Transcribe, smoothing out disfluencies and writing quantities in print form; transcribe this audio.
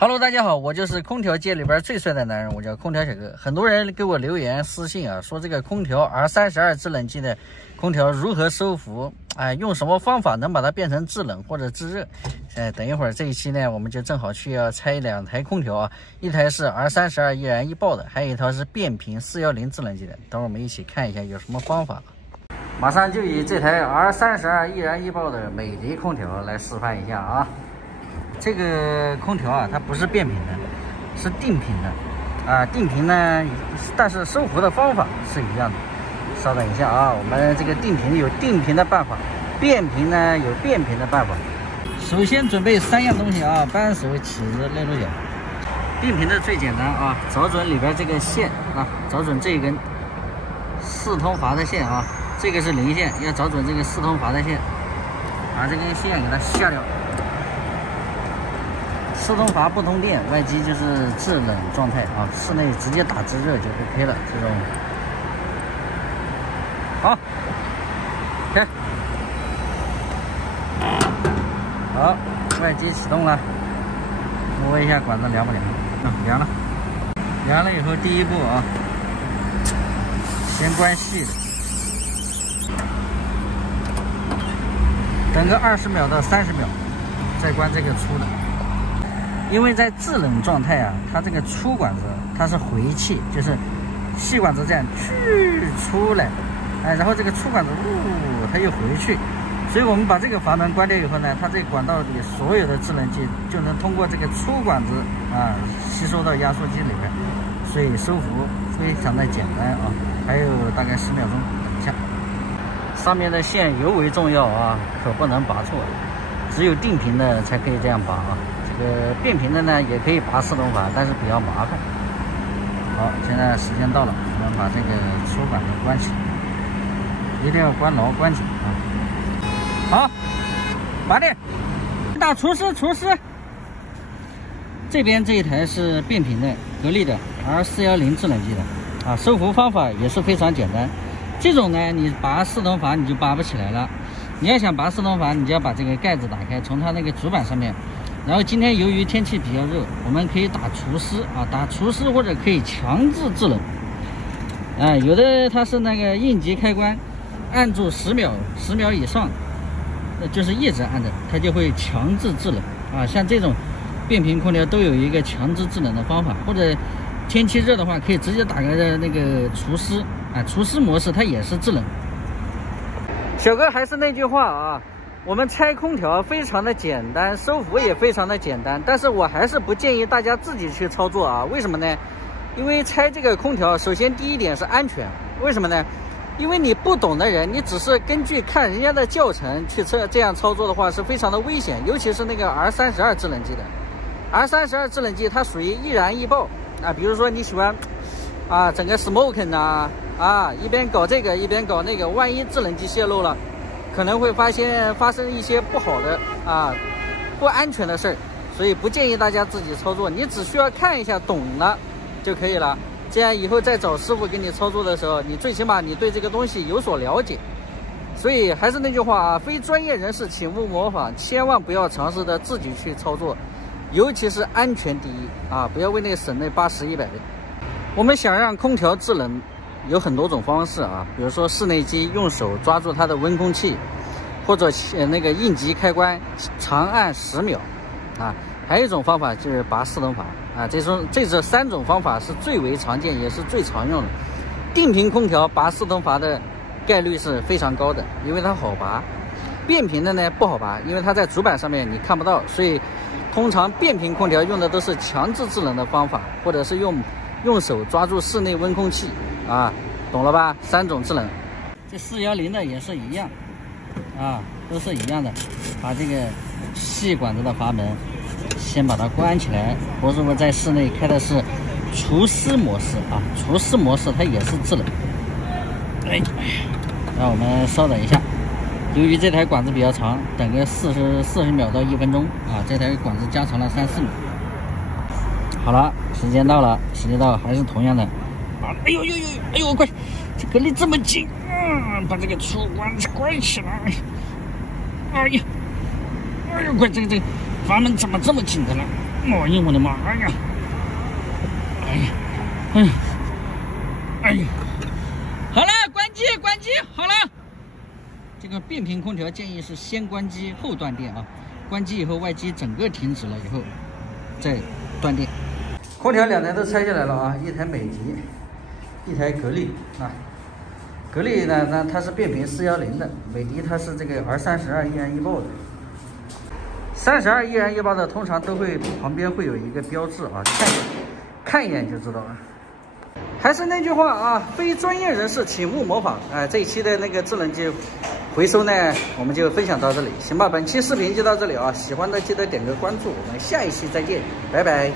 Hello， 大家好，我就是空调界里边最帅的男人，我叫空调小哥。很多人给我留言私信啊，说这个空调 R32制冷剂的空调如何收服？用什么方法能把它变成制冷或者制热？等一会儿这一期呢，我们就正好去要拆2台空调啊，一台是 R32易燃易爆的，还有一台是变频410制冷剂的。等会儿我们一起看一下有什么方法。马上就以这台 R32易燃易爆的美的空调来示范一下啊。这个空调啊，它不是变频的，是定频的啊。定频呢，但是收服的方法是一样的。稍等一下啊，我们这个定频有定频的办法，变频呢有变频的办法。首先准备3样东西啊：扳手、起子、内陆角。定频的最简单啊，找准里边这个线啊，找准这根4通阀的线啊，这个是零线，要找准这个4通阀的线，把这根线给它下掉。4通阀不通电，外机就是制冷状态啊，室内直接打制热就 OK 了。这种好，开，好，外机启动了，摸一下管子凉不凉？凉了。凉了以后，第一步啊，先关细的，等个20秒到30秒，再关这个粗的。因为在制冷状态啊，它这个粗管子它是回气，就是细管子这样去出来，然后这个粗管子它又回去，所以我们把这个阀门关掉以后呢，它这个管道里所有的制冷剂就能通过这个粗管子啊吸收到压缩机里面，所以收服非常的简单啊。还有大概10秒钟，等一下。上面的线尤为重要啊，可不能拔错，只有定频的才可以这样拔啊。变频的呢也可以拔4通阀，但是比较麻烦。好，现在时间到了，我们把这个粗管子关起来，一定要关牢关紧啊。好，拔电，打除湿。这边这一台是变频的格力的 R410制冷剂的啊，收服方法也是非常简单。这种呢，你拔4通阀你就拔不起来了。你要想拔4通阀，你就要把这个盖子打开，从它那个主板上面。然后今天由于天气比较热，我们可以打除湿啊，打除湿或者可以强制制冷。有的它是那个应急开关，按住10秒以上，就是一直按着，它就会强制制冷啊。像这种变频空调都有一个强制制冷的方法，或者天气热的话，可以直接打开的那个除湿啊，除湿模式它也是制冷。小哥还是那句话啊。我们拆空调非常的简单，收服也非常的简单，但是我还是不建议大家自己去操作啊。为什么呢？因为拆这个空调，首先第一点是安全。为什么呢？因为你不懂的人，你只是根据看人家的教程去这样操作的话，是非常的危险。尤其是那个 R32制冷剂的 ，R32制冷剂它属于易燃易爆啊。比如说你喜欢整个 smoke 一边搞这个一边搞那个，万一制冷剂泄漏了。可能会发生一些不好的不安全的事儿，所以不建议大家自己操作。你只需要看一下懂了就可以了，这样以后再找师傅给你操作的时候，你最起码你对这个东西有所了解。所以还是那句话啊，非专业人士请勿模仿，千万不要尝试的自己去操作，尤其是安全第一啊，不要为那省那80、100的。我们想让空调制冷。有很多种方式啊，比如说室内机用手抓住它的温空气，或者那个应急开关长按10秒啊，还有一种方法就是拔4通阀啊。这3种方法是最为常见也是最常用的。定频空调拔4通阀的概率是非常高的，因为它好拔。变频的呢不好拔，因为它在主板上面你看不到，所以通常变频空调用的都是强制制冷的方法，或者是用手抓住室内温空气啊，懂了吧？3种制冷。这410的也是一样啊，都是一样的。把这个细管子的阀门先把它关起来。博师傅在室内开的是除湿模式啊，除湿模式它也是制冷。让我们稍等一下，由于这台管子比较长，等个40秒到1分钟啊，这台管子加长了3、4秒。好了，时间到了，还是同样的。哎呦，快！这个离这么近，把这个粗管子关起来。哎呦，快，这个阀门怎么这么紧的了？哎呀，我的妈呀！哎呀，哎呀，哎呀！好了，关机，关机，好了。这个变频空调建议是先关机后断电啊，关机以后外机整个停止了以后再断电。空调两台都拆下来了啊，一台美的，一台格力啊。格力呢，它是变频410的，美的它是这个 R32易燃易爆的。32易燃易爆的通常都会旁边会有一个标志啊，看一眼就知道了。还是那句话啊，非专业人士请勿模仿。这一期的那个智能机回收呢，我们就分享到这里，行吧？本期视频就到这里啊，喜欢的记得点个关注，我们下一期再见，拜拜。